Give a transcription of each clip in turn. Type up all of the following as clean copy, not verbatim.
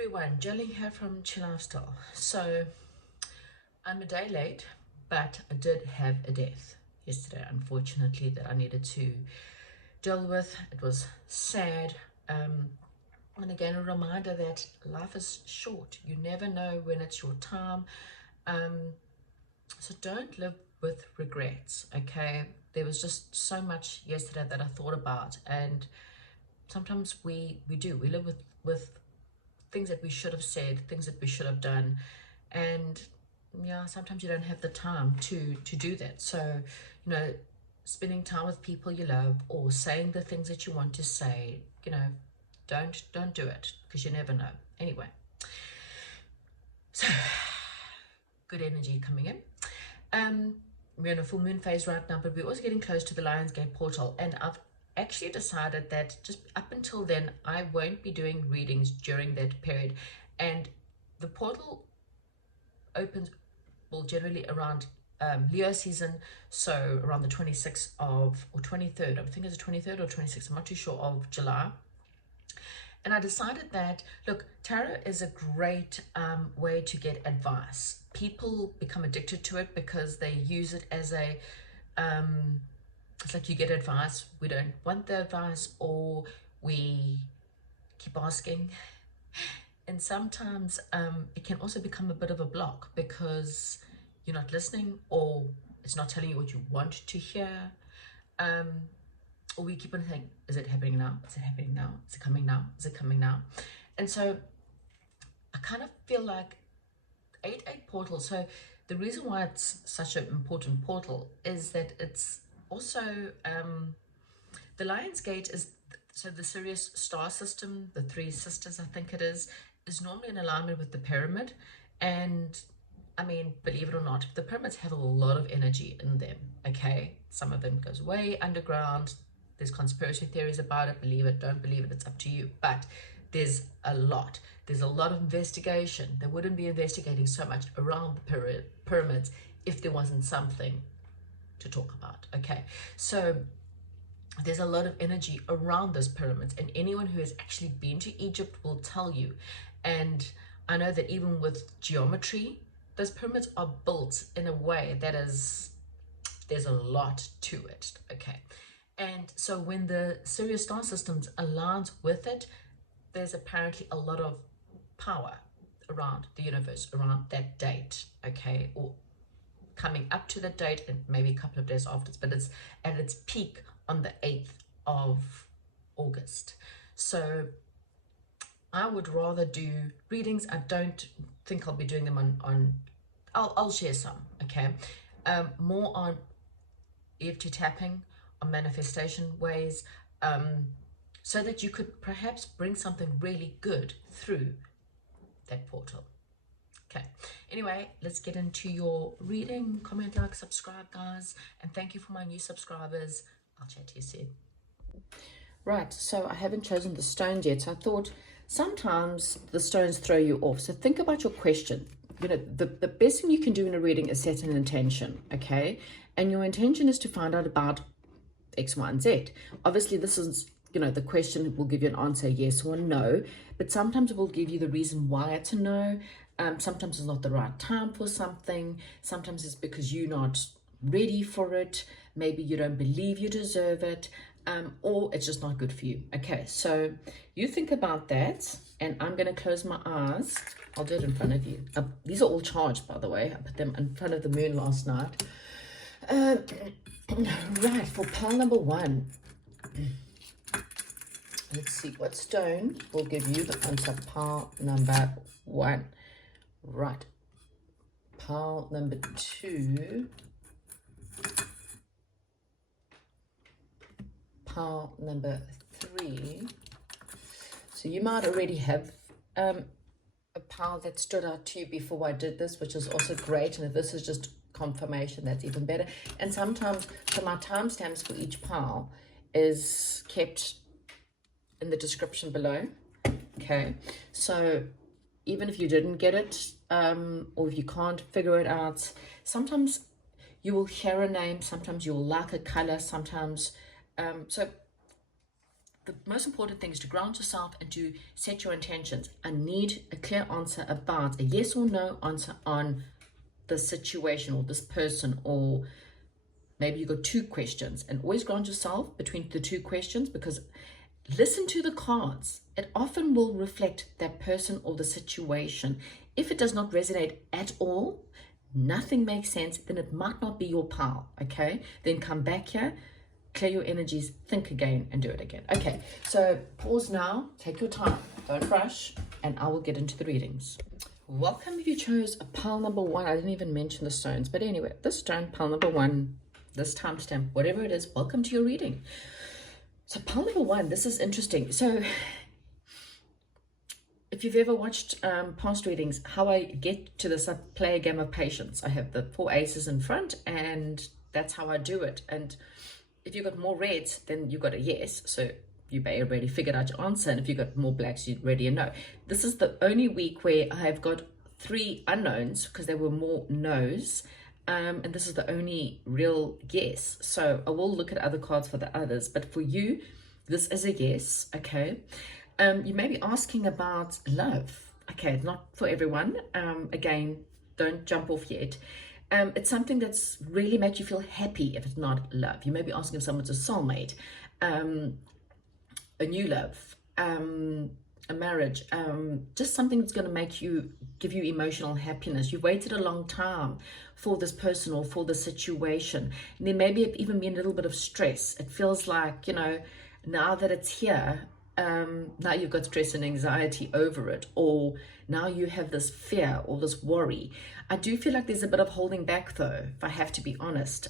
everyone, Jolene here from Chill Lifestyle. So I'm a day late, but I did have a death yesterday, unfortunately, that I needed to deal with. It was sad. And again, a reminder that life is short. You never know when it's your time. So don't live with regrets, okay? There was just so much yesterday that I thought about, and sometimes we do. We live with things that we should have said, things that we should have done, and yeah, sometimes you don't have the time to do that. So, spending time with people you love or saying the things that you want to say, don't do it, because you never know. Anyway, so good energy coming in. We're in a full moon phase right now, but we're also getting close to the Lionsgate portal, and I've actually decided that just up until then I won't be doing readings during that period, and the portal opens generally around Leo season, so around the 26th of or 23rd, I think it's the 23rd or 26th, I'm not too sure, of July. And I decided that, look, tarot is a great way to get advice. People become addicted to it because they use it as a it's like you get advice, we don't want the advice, or we keep asking. And sometimes it can also become a bit of a block because you're not listening, or it's not telling you what you want to hear. Or we keep on thinking, is it happening now? Is it happening now? Is it coming now? Is it coming now? And so I kind of feel like 8-8 portal. So the reason why it's such an important portal is that it's also the Lionsgate is, so the Sirius star system, the three sisters I think it is normally in alignment with the pyramid. And I mean, believe it or not, the pyramids have a lot of energy in them, okay? Some of them goes way underground. There's conspiracy theories about it. Believe it, don't believe it, it's up to you. But there's a lot. There's a lot of investigation. They wouldn't be investigating so much around the pyramids if there wasn't something to talk about, okay? So there's a lot of energy around those pyramids, and anyone who has actually been to Egypt will tell you. And I know that even with geometry, those pyramids are built in a way that is, there's a lot to it, okay? And so when the Sirius star systems aligns with it, there's apparently a lot of power around the universe around that date, okay? Or coming up to the date and maybe a couple of days after, but it's at its peak on the 8th of August. So I would rather do readings. I don't think I'll be doing them on I'll share some, okay? More on EFT tapping, on manifestation ways, so that you could perhaps bring something really good through that portal. Okay, anyway, let's get into your reading. Comment, like, subscribe, guys, and thank you for my new subscribers. I'll chat to you soon. Right, so I haven't chosen the stones yet, so I thought sometimes the stones throw you off. So think about your question. The best thing you can do in a reading is set an intention, okay? And your intention is to find out about X, Y, and Z. Obviously, this is, the question will give you an answer, yes or no, but sometimes it will give you the reason why it's a no. Sometimes it's not the right time for something. Sometimes it's because you're not ready for it. Maybe you don't believe you deserve it, or it's just not good for you. Okay, so you think about that, and I'm going to close my eyes. I'll do it in front of you. These are all charged, by the way. I put them in front of the moon last night. Right, for pile number 1. Let's see what stone will give you the answer. Pile number 1. Right. Pile number 2. Pile number 3. So you might already have a pile that stood out to you before I did this, which is also great. And if this is just confirmation, that's even better. And sometimes, so my timestamps for each pile is kept in the description below. Okay, so even if you didn't get it, or if you can't figure it out, sometimes you will hear a name, sometimes you will like a color, sometimes so the most important thing is to ground yourself and to set your intentions. I need a clear answer about a yes or no answer on the situation or this person, or maybe you've got two questions, and always ground yourself between the two questions, because listen to the cards. It often will reflect that person or the situation. If it does not resonate at all, nothing makes sense, then it might not be your pal, okay? Then come back here, clear your energies, think again, and do it again. Okay, so pause now, take your time, don't rush, and I will get into the readings. Welcome if you chose a pile number 1. I didn't even mention the stones, but anyway, this stone, pile number 1, this timestamp, whatever it is, welcome to your reading. So pile number 1, this is interesting. So if you've ever watched past readings, how I get to this, I play a game of patience. I have the 4 aces in front, and that's how I do it. And if you've got more reds, then you've got a yes. So you may already figured out your answer. And if you've got more blacks, you're already a no. This is the only week where I have got 3 unknowns, because there were more no's. And this is the only real yes. So I will look at other cards for the others. But for you, this is a yes, okay? You may be asking about love. Okay, not for everyone. Again, don't jump off yet. It's something that's really makes you feel happy if it's not love. You may be asking if someone's a soulmate, a new love, a marriage, just something that's going to make you, give you emotional happiness. You've waited a long time for this person or for the situation. And there may be even been a little bit of stress. It feels like, you know, now that it's here, now you've got stress and anxiety over it, or now you have this fear or this worry. I do feel like there's a bit of holding back though, if I have to be honest.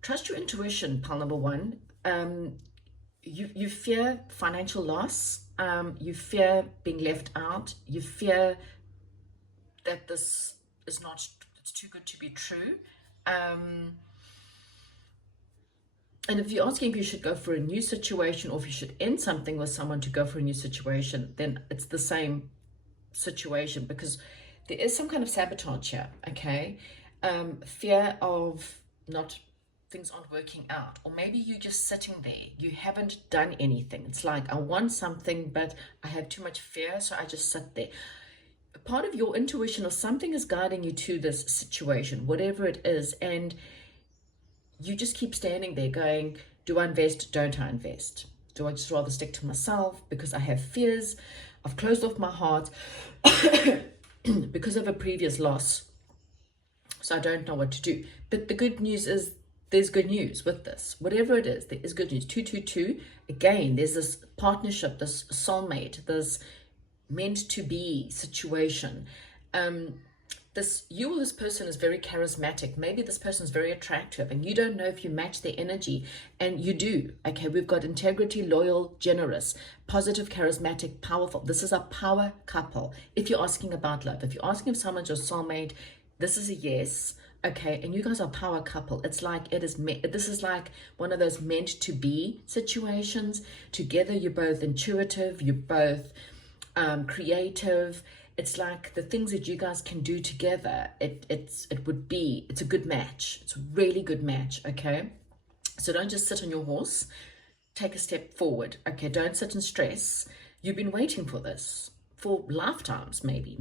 Trust your intuition, pile number 1. You fear financial loss. You fear being left out. You fear that this is not, it's too good to be true. And if you're asking if you should go for a new situation, or if you should end something with someone to go for a new situation, then it's the same situation, because there is some kind of sabotage here, okay? Fear of not, things aren't working out, or maybe you're just sitting there, you haven't done anything. It's like, I want something, but I have too much fear, so I just sit there. Part of your intuition or something is guiding you to this situation, whatever it is, and you just keep standing there going, do I invest? Don't I invest? Do I just rather stick to myself because I have fears? I've closed off my heart because of a previous loss. So I don't know what to do. But the good news is there's good news with this. Whatever it is, there is good news. 222, again, there's this partnership, this soulmate, this meant to be situation. You or this person is very charismatic. Maybe this person is very attractive and you don't know if you match their energy, and you do. Okay, we've got integrity, loyal, generous, positive, charismatic, powerful. This is a power couple. If you're asking about love, if you're asking if someone's your soulmate, this is a yes. Okay, and you guys are a power couple. It's like this is like one of those meant to be situations. Together, you're both intuitive, you're both creative. It's like the things that you guys can do together, it's a good match. It's a really good match, okay? So don't just sit on your horse. Take a step forward, okay? Don't sit and stress. You've been waiting for this for lifetimes, maybe.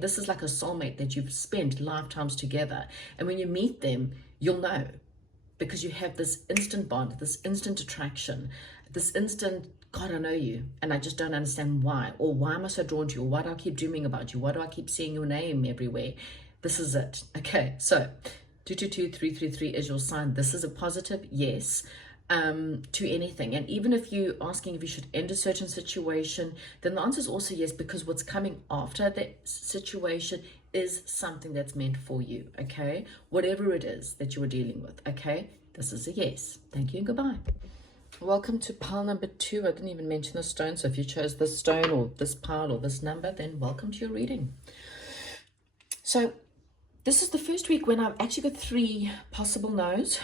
This is like a soulmate that you've spent lifetimes together. And when you meet them, you'll know, because you have this instant bond, this instant attraction, this instant, God, I know you, and I just don't understand why, or why am I so drawn to you, or why do I keep dreaming about you, why do I keep seeing your name everywhere? This is it. Okay, so 222333 is your sign. This is a positive yes to anything. And even if you're asking if you should end a certain situation, then the answer is also yes, because what's coming after that situation is something that's meant for you, okay? Whatever it is that you are dealing with, okay? This is a yes. Thank you and goodbye. Welcome to pile number 2. I didn't even mention the stone, so if you chose this stone or this pile or this number, then welcome to your reading. So this is the first week when I've actually got 3 possible no's.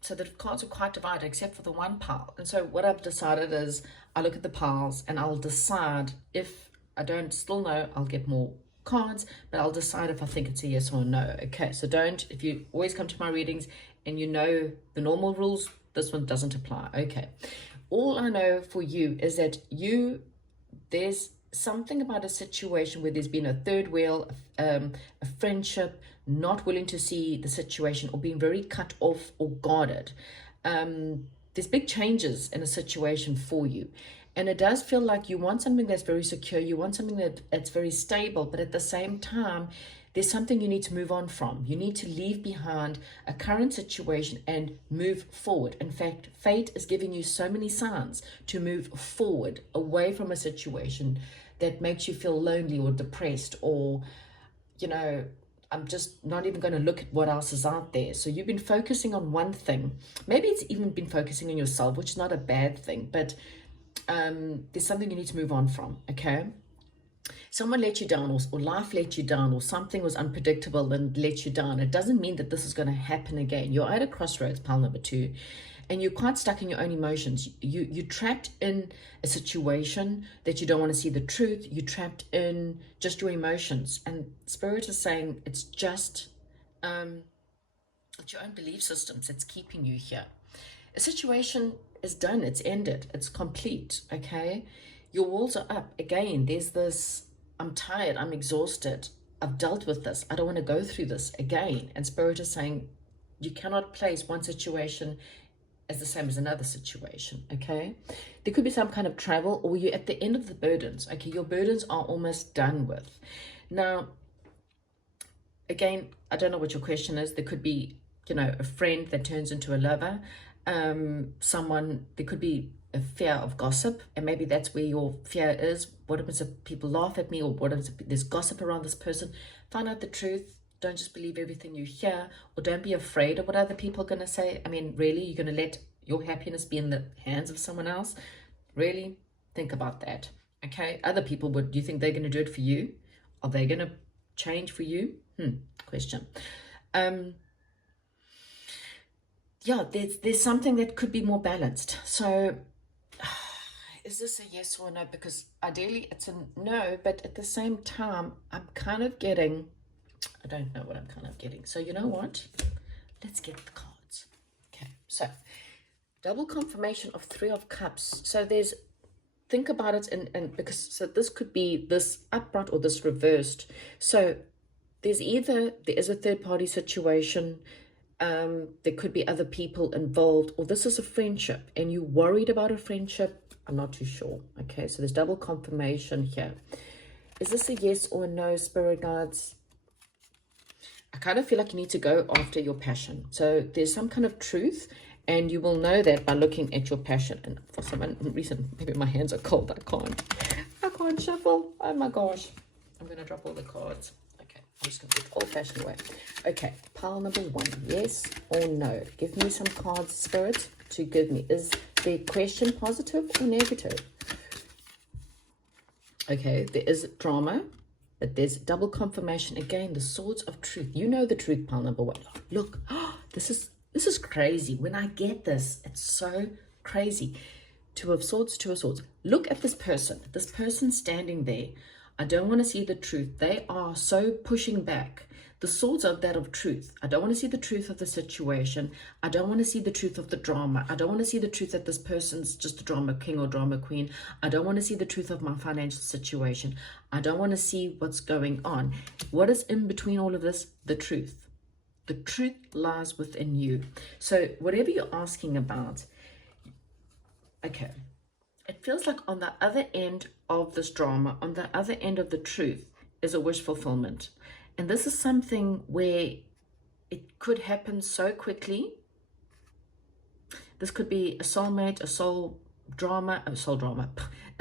So the cards are quite divided except for the one pile. And so what I've decided is I look at the piles and I'll decide. If I don't still know, I'll get more cards, but I'll decide if I think it's a yes or a no. Okay, so if you always come to my readings and you know the normal rules, This one doesn't apply. Okay. All I know for you is that there's something about a situation where there's been a third wheel, a friendship, not willing to see the situation, or being very cut off or guarded. There's big changes in a situation for you. And it does feel like you want something that's very secure. You want something that's very stable. But at the same time, there's something you need to move on from. You need to leave behind a current situation and move forward. In fact, fate is giving you so many signs to move forward away from a situation that makes you feel lonely or depressed, or, I'm just not even going to look at what else is out there. So you've been focusing on one thing. Maybe it's even been focusing on yourself, which is not a bad thing, but there's something you need to move on from, okay? Someone let you down, or life let you down, or something was unpredictable and let you down. It doesn't mean that this is going to happen again. You're at a crossroads, pile number 2, and you're quite stuck in your own emotions. You're trapped in a situation that you don't want to see the truth. You're trapped in just your emotions. And Spirit is saying it's just it's your own belief systems that's keeping you here. A situation is done. It's ended. It's complete, okay? Your walls are up. Again, there's this, I'm tired. I'm exhausted. I've dealt with this. I don't want to go through this again. And Spirit is saying you cannot place one situation as the same as another situation, okay? There could be some kind of travel, or you're at the end of the burdens, okay? Your burdens are almost done with. Now, again, I don't know what your question is. There could be, a friend that turns into a lover. There could be a fear of gossip, and maybe that's where your fear is. What happens if people laugh at me, or what happens if there's gossip around this person? Find out the truth. Don't just believe everything you hear, or don't be afraid of what other people are going to say. I mean, really, you're going to let your happiness be in the hands of someone else? Really? Think about that, okay? Other people, do you think they're going to do it for you? Are they going to change for you? Question. Yeah, there's something that could be more balanced. So is this a yes or no? Because ideally it's a no, but at the same time, I'm kind of getting, I don't know what I'm kind of getting. So you know what? Let's get the cards. Okay, so double confirmation of 3 of Cups. So think about it, and because, so this could be this upright or this reversed. So there is a third party situation. There could be other people involved, or this is a friendship and you're worried about a friendship. I'm not too sure. Okay, so there's double confirmation here. Is this a yes or a no, Spirit Guides? I kind of feel like you need to go after your passion. So there's some kind of truth, and you will know that by looking at your passion. And for some reason, maybe my hands are cold. I can't shuffle. Oh my gosh. I'm going to drop all the cards. Okay, I'm just going to put old-fashioned away. Okay, pile number 1. Yes or no? Give me some cards, Spirit, to give me. Is the question positive or negative? Okay, there is drama, but there's double confirmation. Again, the Swords of Truth. You know the truth, pile number 1. Look, this is crazy. When I get this, it's so crazy. 2 of Swords, 2 of Swords. Look at this person standing there. I don't want to see the truth. They are so pushing back. The swords are that of truth. I don't want to see the truth of the situation. I don't want to see the truth of the drama. I don't want to see the truth that this person's just a drama king or drama queen. I don't want to see the truth of my financial situation. I don't want to see what's going on. What is in between all of this? The truth. The truth lies within you. So whatever you're asking about, okay, it feels like on the other end of this drama, on the other end of the truth, is a wish fulfillment. And this is something where it could happen so quickly. This could be a soulmate, a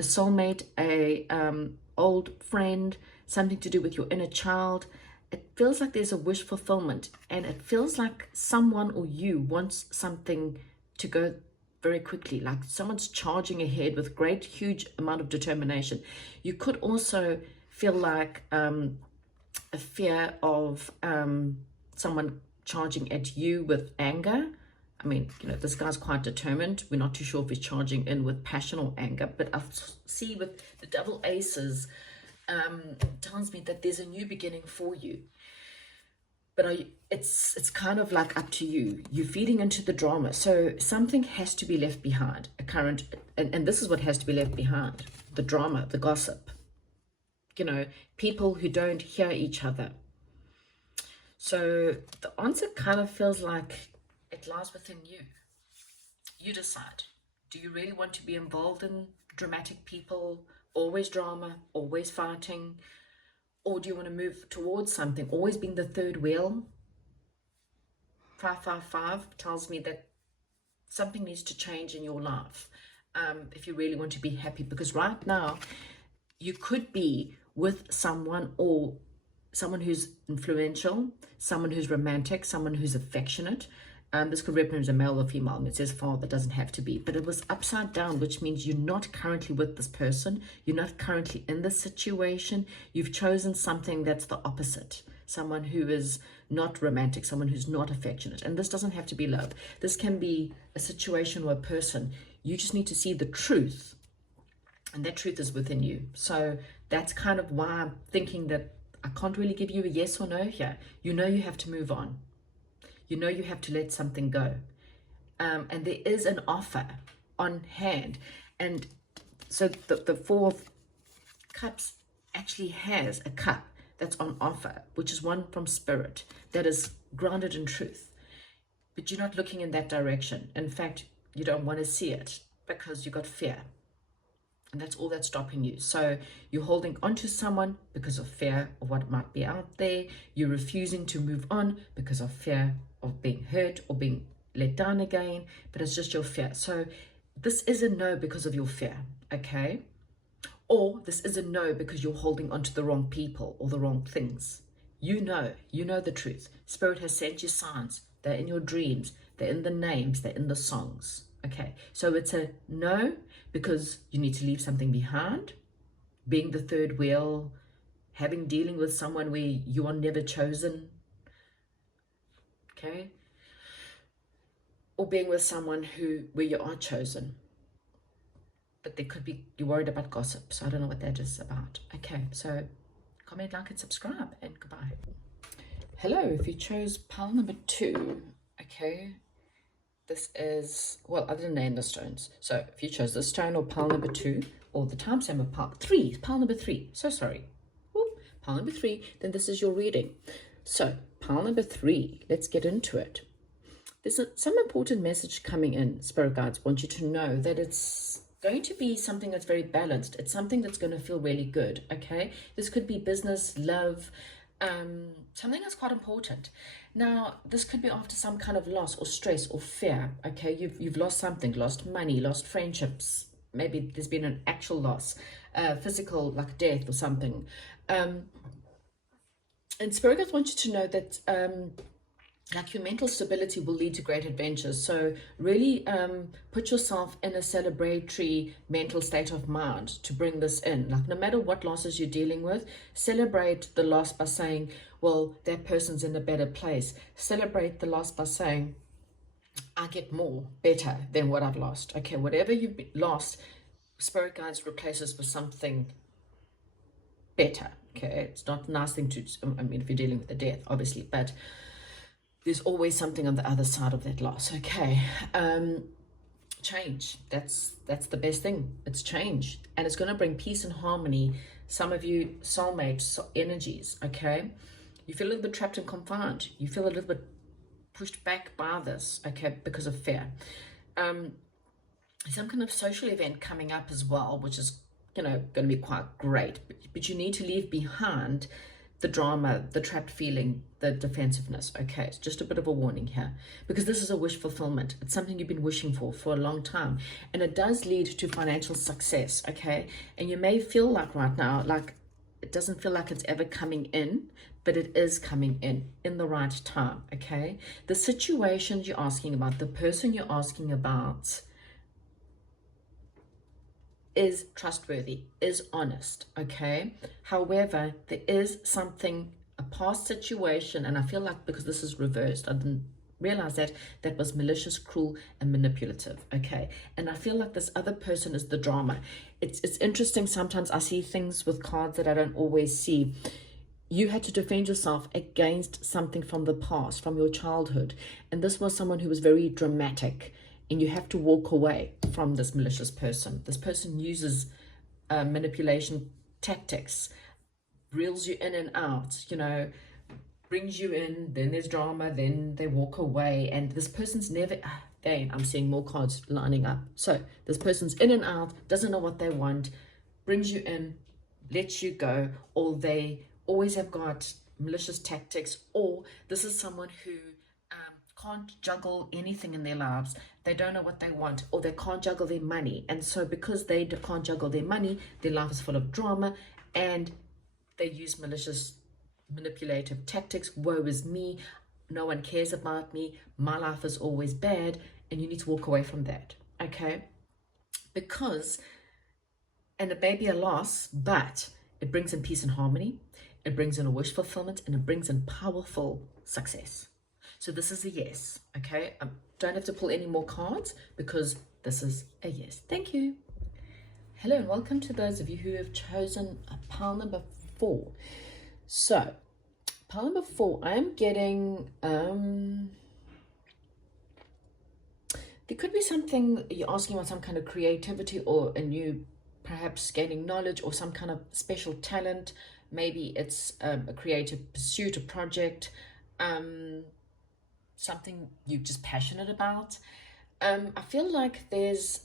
soulmate, a old friend, something to do with your inner child. It feels like there's a wish fulfillment, and it feels like someone or you wants something to go very quickly, like someone's charging ahead with great, huge amount of determination. You could also feel like a fear of someone charging at you with anger. I mean, this guy's quite determined. We're not too sure if he's charging in with passion or anger, but I see with the double aces, tells me that there's a new beginning for you. But it's kind of like up to you. You're feeding into the drama. So something has to be left behind, a current, and this is what has to be left behind: the drama, the gossip, people who don't hear each other. So the answer kind of feels like it lies within you. You decide. Do you really want to be involved in dramatic people, always drama, always fighting? Or do you want to move towards something, always being the third wheel? 555 tells me that something needs to change in your life if you really want to be happy. Because right now, you could be with someone, or someone who's influential, someone who's romantic, someone who's affectionate. This could represent a male or female, and it says father, doesn't have to be, but it was upside down, which means you're not currently with this person, you're not currently in this situation, you've chosen something that's the opposite, someone who is not romantic, someone who's not affectionate. And this doesn't have to be love. This can be a situation or a person. You just need to see the truth, and that truth is within you. So that's kind of why I'm thinking that I can't really give you a yes or no here. You have to move on. You have to let something go. And there is an offer on hand. And so the Four of Cups actually has a cup that's on offer, which is one from Spirit that is grounded in truth. But you're not looking in that direction. In fact, you don't want to see it because you got fear. And that's all that's stopping you. So you're holding on to someone because of fear of what might be out there. You're refusing to move on because of fear of being hurt or being let down again. But it's just your fear. So this is a no because of your fear, okay? Or this is a no because you're holding on to the wrong people or the wrong things. You know the truth. Spirit has sent you signs. They're in your dreams. They're in the names. They're in the songs. Okay, so it's a no because you need to leave something behind, being the third wheel, dealing with someone where you are never chosen, okay, or being with someone where you are chosen. But there could be, you're worried about gossip, so I don't know what that is about. Okay, so comment, like, and subscribe, and goodbye. Hello, if you chose pile number 2, okay, this is, well, I didn't name the stones. So if you chose this stone or pile number 2, or the time stamp of pile number 3, so sorry. Whoop, pile number 3, then this is your reading. So pile number 3, let's get into it. There's some important message coming in. Spirit guides want you to know that it's going to be something that's very balanced. It's something that's going to feel really good, okay? This could be business, love, something that's quite important. Now, this could be after some kind of loss or stress or fear, okay? You've lost something, lost money, lost friendships. Maybe there's been an actual loss, physical, like death or something. And Spirit guides want you to know that like your mental stability will lead to great adventures. So really put yourself in a celebratory mental state of mind to bring this in. Like no matter what losses you're dealing with, celebrate the loss by saying, well, that person's in a better place. Celebrate the loss by saying, I get more, better than what I've lost. Okay, whatever you've lost, Spirit guides replaces with something better. Okay, it's not a nice thing to, I mean, if you're dealing with a death, obviously, but there's always something on the other side of that loss. Okay, change. That's the best thing. It's change, and it's going to bring peace and harmony. Some of you soulmate energies. Okay, you feel a little bit trapped and confined. You feel a little bit pushed back by this. Okay, because of fear. Some kind of social event coming up as well, which is going to be quite great. But you need to leave behind the drama, the trapped feeling, the defensiveness. Okay, it's just a bit of a warning here, because this is a wish fulfillment. It's something you've been wishing for a long time, and it does lead to financial success. Okay, and you may feel like right now, like it doesn't feel like it's ever coming in, but it is coming in the right time. Okay, the situations you're asking about, the person you're asking about is trustworthy, is honest, okay? However, there is something, a past situation, and I feel like because this is reversed, I didn't realize that was malicious, cruel, and manipulative, okay? And I feel like this other person is the drama. It's interesting, sometimes I see things with cards that I don't always see. you had to defend yourself against something from the past, from your childhood. And this was someone who was very dramatic. And you have to walk away from this malicious person. This person uses manipulation tactics, reels you in and out, you know, brings you in, then there's drama, then they walk away. And this person's never, again, I'm seeing more cards lining up. So this person's in and out, doesn't know what they want, brings you in, lets you go, or they always have got malicious tactics, or this is someone who can't juggle anything in their lives. They don't know what they want, or they can't juggle their money. And so because they can't juggle their money, their life is full of drama, and they use malicious manipulative tactics. Woe is me, no one cares about me, my life is always bad. And you need to walk away from that, okay? Because, and it may be a loss, but it brings in peace and harmony, it brings in a wish fulfillment, and it brings in powerful success. So this is a yes, okay? Don't have to pull any more cards because this is a yes. Thank you. Hello and welcome to those of you who have chosen pile number 4. So, pile number 4, I am getting, there could be something you're asking about, some kind of creativity or a new, perhaps gaining knowledge or some kind of special talent. Maybe it's a creative pursuit, a project, something you're just passionate about. I feel like there's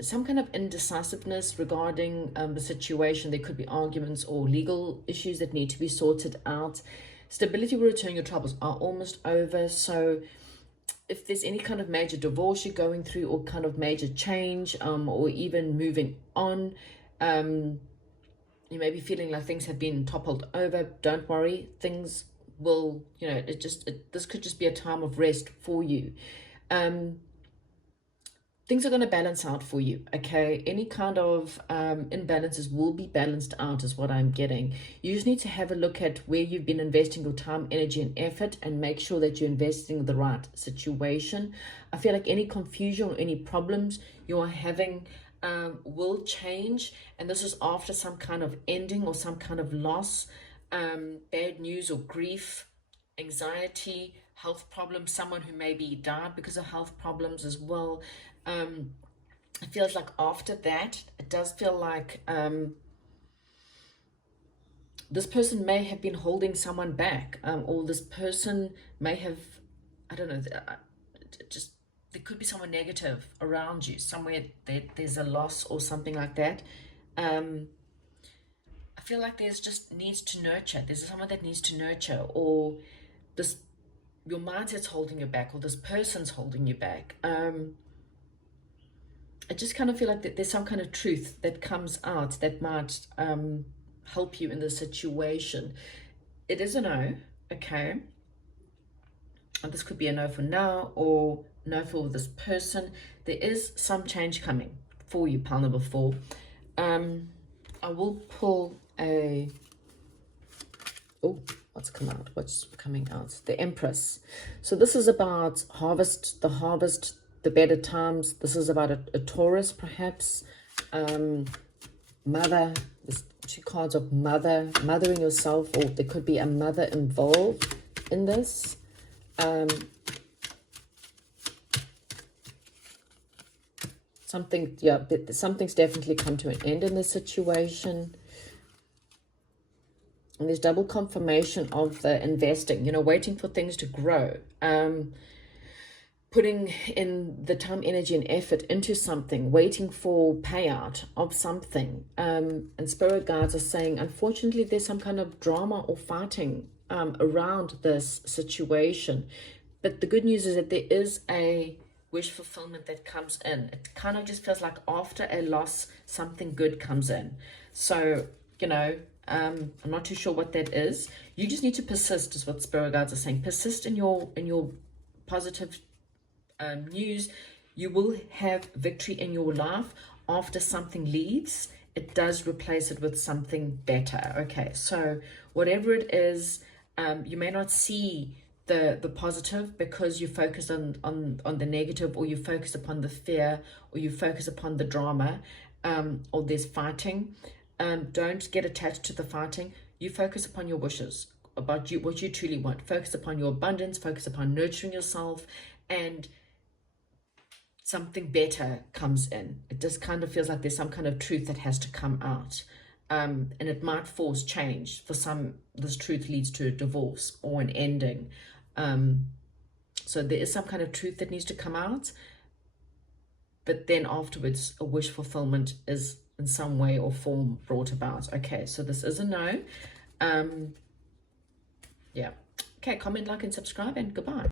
some kind of indecisiveness regarding the situation. There could be arguments or legal issues that need to be sorted out. Stability will return, your troubles are almost over. So if there's any kind of major divorce you're going through, or kind of major change, or even moving on, you may be feeling like things have been toppled over. Don't worry, things will, you know, this could just be a time of rest for you. Things are going to balance out for you, okay? Any kind of imbalances will be balanced out is what I'm getting. You just need to have a look at where you've been investing your time, energy, and effort, and make sure that you're investing in the right situation. I feel like any confusion or any problems you are having will change, and this is after some kind of ending or some kind of loss, bad news or grief, anxiety, health problems, someone who maybe died because of health problems as well. It feels like after that, it does feel like this person may have been holding someone back, or this person may have, I don't know, just there could be someone negative around you, somewhere that there's a loss or something like that. I feel like there's just needs to nurture. There's someone that needs to nurture, or this, your mindset's holding you back, or this person's holding you back. I just kind of feel like that there's some kind of truth that comes out that might help you in this situation. It is a no, okay? And this could be a no for now, or no for this person. There is some change coming for you, pile number 4. I will pull a, oh, what's come out? What's coming out? The Empress. So this is about harvest, the harvest, the better times. This is about a Taurus, perhaps. Mother, there's 2 cards of mother, mothering yourself, or there could be a mother involved in this. Something, yeah, something's definitely come to an end in this situation. And there's double confirmation of the investing, you know, waiting for things to grow. Putting in the time, energy, and effort into something, waiting for payout of something. And spirit guides are saying, unfortunately, there's some kind of drama or fighting around this situation. But the good news is that there is a wish fulfillment that comes in. It kind of just feels like after a loss, something good comes in. So, you know, I'm not too sure what that is. You just need to persist, is what spirit guides are saying. Persist in your positive news. You will have victory in your life. After something leaves, it does replace it with something better. Okay, so whatever it is, you may not see the positive because you focus on the negative, or you focus upon the fear, or you focus upon the drama, or there's fighting. Don't get attached to the fighting. you focus upon your wishes, about you, what you truly want. Focus upon your abundance, focus upon nurturing yourself, and something better comes in. It just kind of feels like there's some kind of truth that has to come out. And it might force change. For some, this truth leads to a divorce or an ending. So there is some kind of truth that needs to come out. But then afterwards, a wish fulfillment is in some way or form brought about. Okay, so this is a no. Yeah. Okay, comment, like, and subscribe, and goodbye.